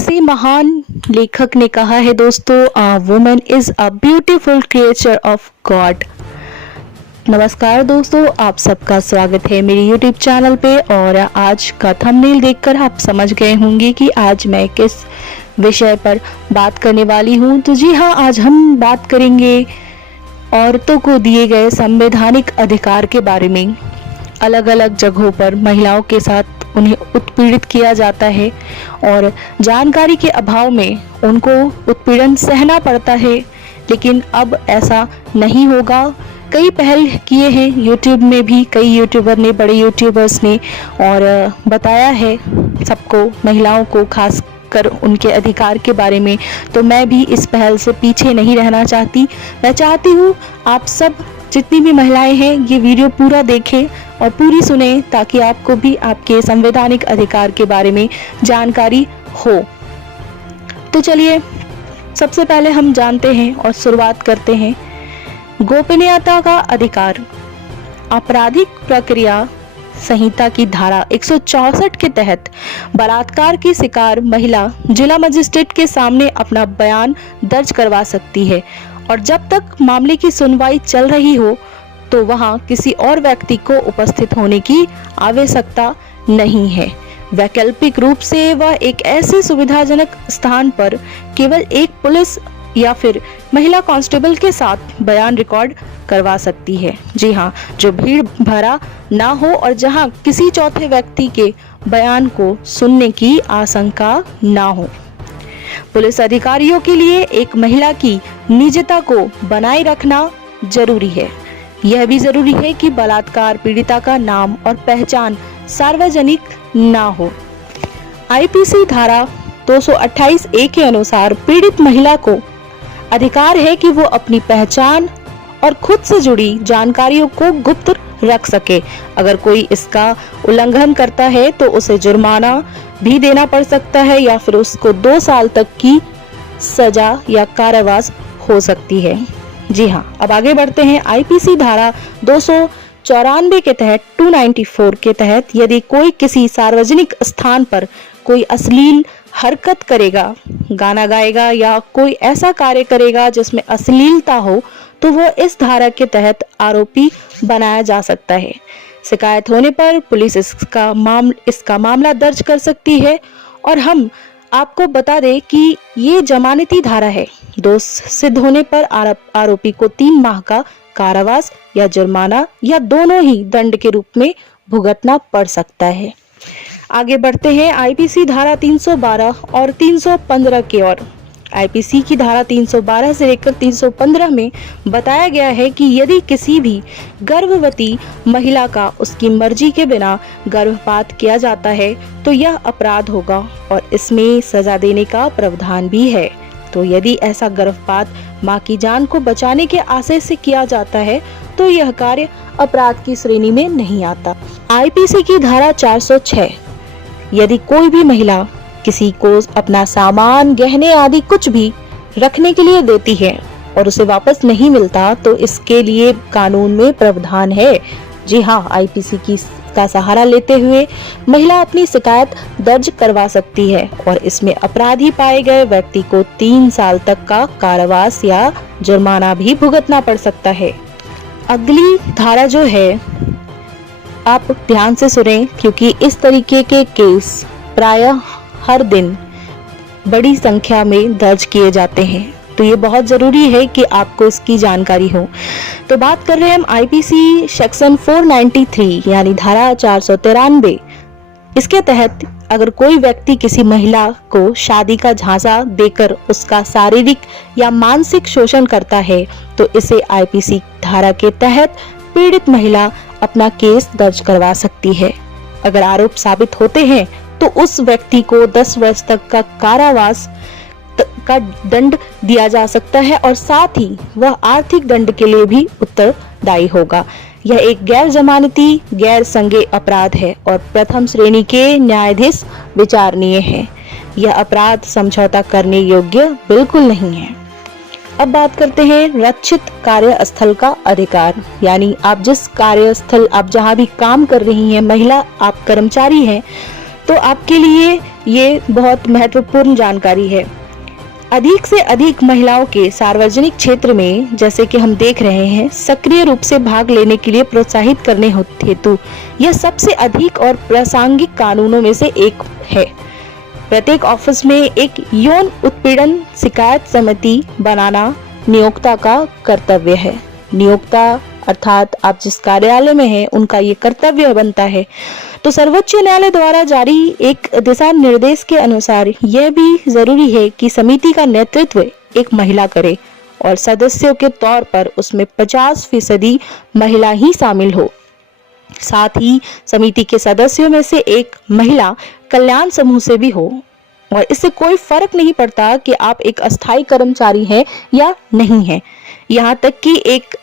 किसी महान लेखक ने कहा है दोस्तों, a woman is a beautiful creature of God. नमस्कार दोस्तों, आप सबका स्वागत है मेरे YouTube चैनल पे। और आज का थंबनेल देखकर आप समझ गए होंगे कि आज मैं किस विषय पर बात करने वाली हूँ। तो जी हाँ, आज हम बात करेंगे औरतों को दिए गए संवैधानिक अधिकार के बारे में। अलग अलग जगहों पर महिलाओं के साथ उन्हें उत्पीड़ित किया जाता है और जानकारी के अभाव में उनको उत्पीड़न सहना पड़ता है, लेकिन अब ऐसा नहीं होगा। कई पहल किए हैं YouTube में भी, कई यूट्यूबर ने, बड़े यूट्यूबर्स ने, और बताया है सबको, महिलाओं को खास कर उनके अधिकार के बारे में। तो मैं भी इस पहल से पीछे नहीं रहना चाहती। मैं चाहती हूँ आप सब जितनी भी महिलाएं हैं ये वीडियो पूरा देखें और पूरी सुने, ताकि आपको भी आपके संवैधानिक अधिकार के बारे में जानकारी हो। तो चलिए सबसे पहले हम जानते हैं और शुरुआत करते हैं गोपनीयता का अधिकार। आपराधिक प्रक्रिया संहिता की धारा 164 के तहत बलात्कार की शिकार महिला जिला मजिस्ट्रेट के सामने अपना बयान दर्ज करवा सकती है, और जब तक मामले की सुनवाई चल रही हो तो वहां किसी और व्यक्ति को उपस्थित होने की आवश्यकता नहीं है। वैकल्पिक रूप से वह एक ऐसे सुविधाजनक स्थान पर केवल एक पुलिस या फिर महिला कांस्टेबल के साथ बयान रिकॉर्ड करवा सकती है। जी हाँ, जो भीड़ भरा ना हो और जहां किसी चौथे व्यक्ति के बयान को सुनने की आशंका ना हो। पुलिस अधिकारियों के लिए एक महिला की निजता को बनाए रखना जरूरी है। यह भी जरूरी है कि बलात्कार पीड़िता का नाम और पहचान सार्वजनिक ना हो। आईपीसी धारा 228A के अनुसार पीड़ित महिला को अधिकार है कि वो अपनी पहचान और खुद से जुड़ी जानकारियों को गुप्त रख सके। अगर कोई इसका उल्लंघन करता है तो उसे जुर्माना भी देना पड़ सकता है, या फिर उसको 2 साल तक की सजा या कारावास हो सकती है। जी हाँ, अब आगे बढ़ते हैं। आईपीसी धारा 294 के तहत 294 के तहत यदि कोई किसी सार्वजनिक स्थान पर कोई अश्लील हरकत करेगा, गाना गाएगा या कोई ऐसा कार्य करेगा जिसमें अश्लीलता हो, तो वो इस धारा के तहत आरोपी बनाया जा सकता है। शिकायत होने पर पुलिस इसका मामला दर्ज कर सकती है। और हम आपको बता दें कि ये जमानती धारा है। दोष सिद्ध होने पर आरोपी को 3 माह का कारावास या जुर्माना या दोनों ही दंड के रूप में भुगतना पड़ सकता है। आगे बढ़ते हैं आईपीसी धारा 312 और 315 की ओर। आईपीसी की धारा 312 से लेकर 315 में बताया गया है कि यदि किसी भी गर्भवती महिला का उसकी मर्जी के बिना गर्भपात किया जाता है तो यह अपराध होगा और इसमें सजा देने का प्रावधान भी है। तो यदि ऐसा गर्भपात मां की जान को बचाने के आशय से किया जाता है तो यह कार्य अपराध की श्रेणी में नहीं आता। आईपीसी की धारा 406, यदि कोई भी महिला किसी को अपना सामान, गहने आदि कुछ भी रखने के लिए देती है और उसे वापस नहीं मिलता तो इसके लिए कानून में प्रावधान है। जी हाँ, आईपीसी का सहारा लेते हुए महिला अपनी शिकायत दर्ज करवा सकती है और इसमें अपराधी पाए गए व्यक्ति को 3 साल तक का कारावास या जुर्माना भी भुगतना पड़ सकता है। अगली धारा जो है, आप ध्यान से सुनें, क्योंकि इस तरीके के केस प्रायः हर दिन बड़ी संख्या में दर्ज किए जाते हैं, तो ये बहुत जरूरी है कि आपको इसकी जानकारी हो। तो बात कर रहे हैं हम आईपीसी सेक्शन 493 यानी धारा 493। इसके तहत अगर कोई व्यक्ति किसी महिला को शादी का झांसा देकर उसका शारीरिक या मानसिक शोषण करता है तो इसे आईपीसी धारा के तहत पीड़ित महिला अपना केस दर्ज करवा सकती है। अगर आरोप साबित होते हैं तो उस व्यक्ति को 10 वर्ष तक का कारावास का दंड दिया जा सकता है और साथ ही वह आर्थिक दंड के लिए भी उत्तरदायी होगा। यह एक गैर जमानती, गैर संज्ञेय अपराध है और प्रथम श्रेणी के न्यायाधीश विचारणीय है। यह अपराध समझौता करने योग्य बिल्कुल नहीं है। अब बात करते हैं रक्षित कार्यस्थल का अधिकार, यानी आप जिस कार्यस्थल, आप जहां भी काम कर रही हैं, महिला आप कर्मचारी हैं, तो आपके लिए ये बहुत महत्वपूर्ण जानकारी है। अधिक से अधिक महिलाओं के सार्वजनिक क्षेत्र में, जैसे कि हम देख रहे हैं, सक्रिय रूप से भाग लेने के लिए प्रोत्साहित करने हेतु यह सबसे अधिक और प्रासंगिक कानूनों में से एक है। प्रत्येक ऑफिस में एक यौन उत्पीड़न शिकायत समिति बनाना नियोक्ता का कर्तव्य है। नियोक्ता अर्थात आप जिस कार्यालय में हैं, उनका ये कर्तव्य बनता है। तो सर्वोच्च न्यायालय द्वारा जारी एक दिशा निर्देश के अनुसार यह भी जरूरी है कि समिति का नेतृत्व एक महिला करे और सदस्यों के तौर पर उसमें 50% महिला ही शामिल हो। साथ ही समिति के सदस्यों में से एक महिला कल्याण समूह से भी हो, और इससे कोई फर्क नहीं पड़ता कि आप एक अस्थायी कर्मचारी हैं या नहीं हैं। यहाँ तक कि एक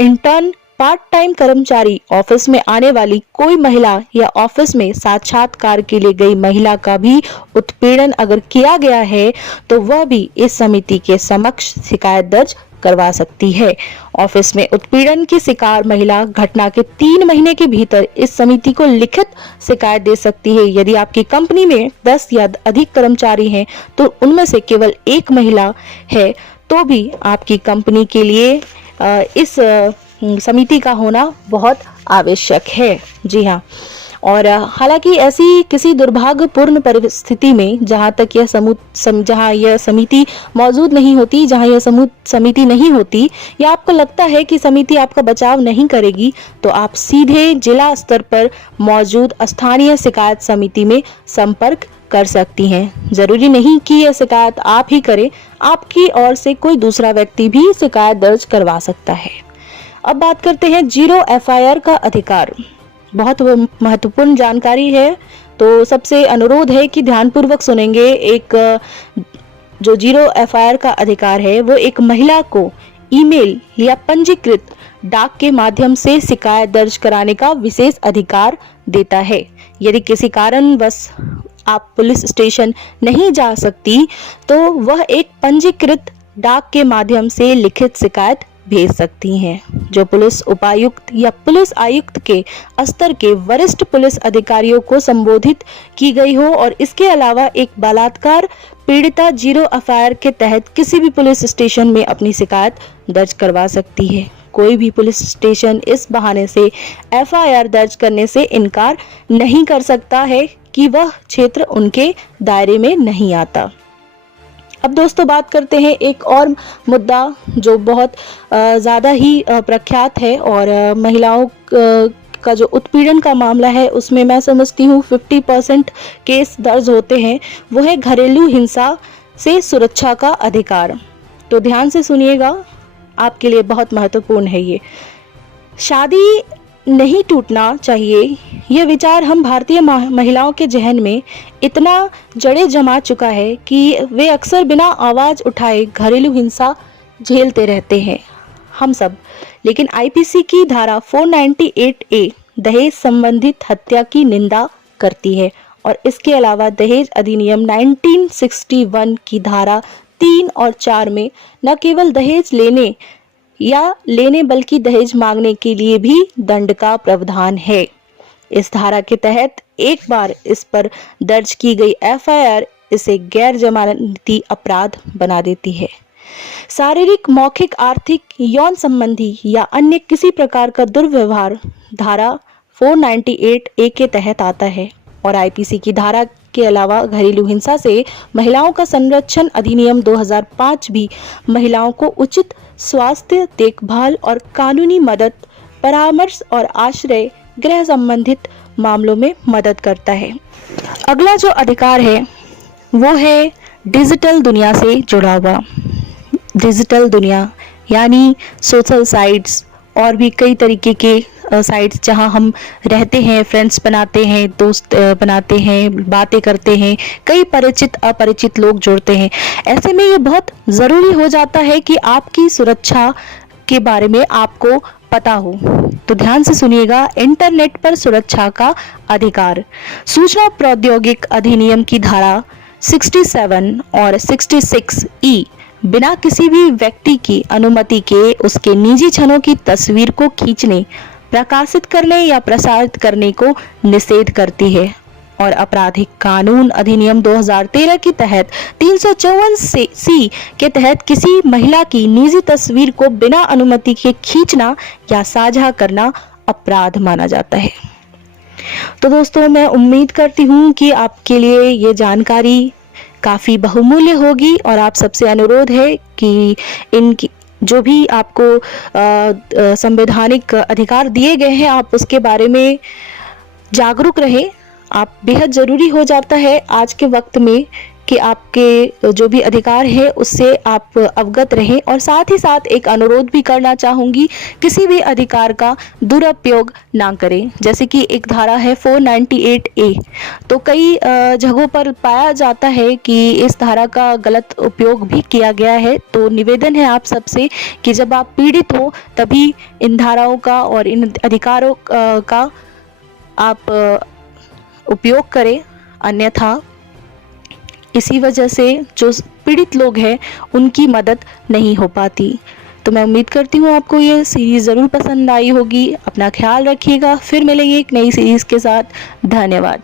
इंटर्न, पार्ट टाइम कर्मचारी, ऑफिस में आने वाली कोई महिला या ऑफिस में साक्षात्कार के लिए गई महिला का भी उत्पीड़न अगर किया गया है तो वह भी इस समिति के समक्ष शिकायत दर्ज करवा सकती है। ऑफिस में उत्पीड़न की शिकार महिला घटना के 3 महीने के भीतर इस समिति को लिखित शिकायत दे सकती है। यदि आपकी कंपनी में 10 या अधिक कर्मचारी हैं तो उनमें से केवल एक महिला है तो भी आपकी कंपनी के लिए इस समिति का होना बहुत आवश्यक है। जी हाँ, और हालांकि ऐसी किसी दुर्भाग्यपूर्ण परिस्थिति में जहाँ यह समिति मौजूद नहीं होती, जहाँ यह समिति नहीं होती, या आपको लगता है कि समिति आपका बचाव नहीं करेगी, तो आप सीधे जिला स्तर पर मौजूद स्थानीय शिकायत समिति में संपर्क कर सकती हैं। जरूरी नहीं कि यह शिकायत आप ही करें, आपकी ओर से कोई दूसरा व्यक्ति भी शिकायत दर्ज करवा सकता है। अब बात करते हैं जीरो एफआईआर का अधिकार। बहुत महत्वपूर्ण जानकारी है, तो सबसे अनुरोध है कि ध्यानपूर्वक सुनेंगे। एक जो जीरो एफआईआर का अधिकार है वो एक महिला को ईमेल या पंजीकृत डाक के माध्यम से शिकायत दर्ज कराने का विशेष अधिकार देता है। यदि किसी कारणवश आप पुलिस स्टेशन नहीं जा सकती तो वह एक पंजीकृत डाक के माध्यम से लिखित शिकायत भेज सकती हैं, जो पुलिस उपायुक्त या पुलिस आयुक्त के स्तर के वरिष्ठ पुलिस अधिकारियों को संबोधित की गई हो। और इसके अलावा एक बलात्कार पीड़िता जीरो एफआईआर के तहत किसी भी पुलिस स्टेशन में अपनी शिकायत दर्ज करवा सकती है। कोई भी पुलिस स्टेशन इस बहाने से एफआईआर दर्ज करने से इनकार नहीं कर सकता है कि वह क्षेत्र उनके दायरे में नहीं आता। अब दोस्तों बात करते हैं एक और मुद्दा जो बहुत ज़्यादा ही प्रख्यात है, और महिलाओं का जो उत्पीड़न का मामला है उसमें मैं समझती हूँ 50% केस दर्ज होते हैं। वो है घरेलू हिंसा से सुरक्षा का अधिकार। तो ध्यान से सुनिएगा, आपके लिए बहुत महत्वपूर्ण है ये। शादी नहीं टूटना चाहिए, यह विचार हम भारतीय महिलाओं के जहन में इतना जड़े जमा चुका है कि वे अक्सर बिना आवाज़ उठाए घरेलू हिंसा झेलते रहते हैं, हम सब। लेकिन आईपीसी की धारा 498A दहेज संबंधित हत्या की निंदा करती है, और इसके अलावा दहेज अधिनियम 1961 की धारा 3 और 4 में न केवल दहेज लेने बल्कि दहेज मांगने के लिए भी दंड का प्रावधान है। इस धारा के तहत एक बार इस पर दर्ज की गई एफआईआर इसे गैर जमानती अपराध बना देती है। शारीरिक, मौखिक, आर्थिक, यौन संबंधी या अन्य किसी प्रकार का दुर्व्यवहार धारा 498A के तहत आता है। और आईपीसी की धारा के अलावा घरेलू हिंसा से महिलाओं का संरक्षण अधिनियम 2005 भी महिलाओं को उचित स्वास्थ्य देखभाल और कानूनी मदद, परामर्श और आश्रय गृह संबंधित मामलों में मदद करता है। अगला जो अधिकार है वो है डिजिटल दुनिया से जुड़ा हुआ। डिजिटल दुनिया यानी सोशल साइट्स और भी कई तरीके के साइट्स जहां हम रहते हैं, फ्रेंड्स बनाते हैं, दोस्त बनाते हैं, बातें करते हैं, कई परिचित अपरिचित लोग जुड़ते हैं। ऐसे में ये बहुत ज़रूरी हो जाता है कि आपकी सुरक्षा के बारे में आपको पता हो। तो ध्यान से सुनिएगा, इंटरनेट पर सुरक्षा का अधिकार। सूचना प्रौद्योगिकी अधिनियम की धारा 67 और 66E बिना किसी भी व्यक्ति की अनुमति के उसके निजी क्षणों की तस्वीर को खींचने, प्रकाशित करने या प्रसारित करने को निषेध करती है। और आपराधिक कानून अधिनियम 2013 के तहत 354 सी के तहत किसी महिला की निजी तस्वीर को बिना अनुमति के खींचना या साझा करना अपराध माना जाता है। तो दोस्तों, मैं उम्मीद करती हूँ कि आपके लिए ये जानकारी काफ़ी बहुमूल्य होगी और आप सबसे अनुरोध है कि इनकी जो भी आपको संवैधानिक अधिकार दिए गए हैं आप उसके बारे में जागरूक रहें। आप बेहद ज़रूरी हो जाता है आज के वक्त में कि आपके जो भी अधिकार है उससे आप अवगत रहें। और साथ ही साथ एक अनुरोध भी करना चाहूँगी, किसी भी अधिकार का दुरुपयोग ना करें। जैसे कि एक धारा है 498A, तो कई जगहों पर पाया जाता है कि इस धारा का गलत उपयोग भी किया गया है। तो निवेदन है आप सबसे कि जब आप पीड़ित हो तभी इन धाराओं का और इन अधिकारों का आप उपयोग करें, अन्यथा इसी वजह से जो पीड़ित लोग हैं उनकी मदद नहीं हो पाती। तो मैं उम्मीद करती हूँ आपको ये सीरीज़ ज़रूर पसंद आई होगी। अपना ख्याल रखिएगा, फिर मिलेंगे एक नई सीरीज़ के साथ। धन्यवाद।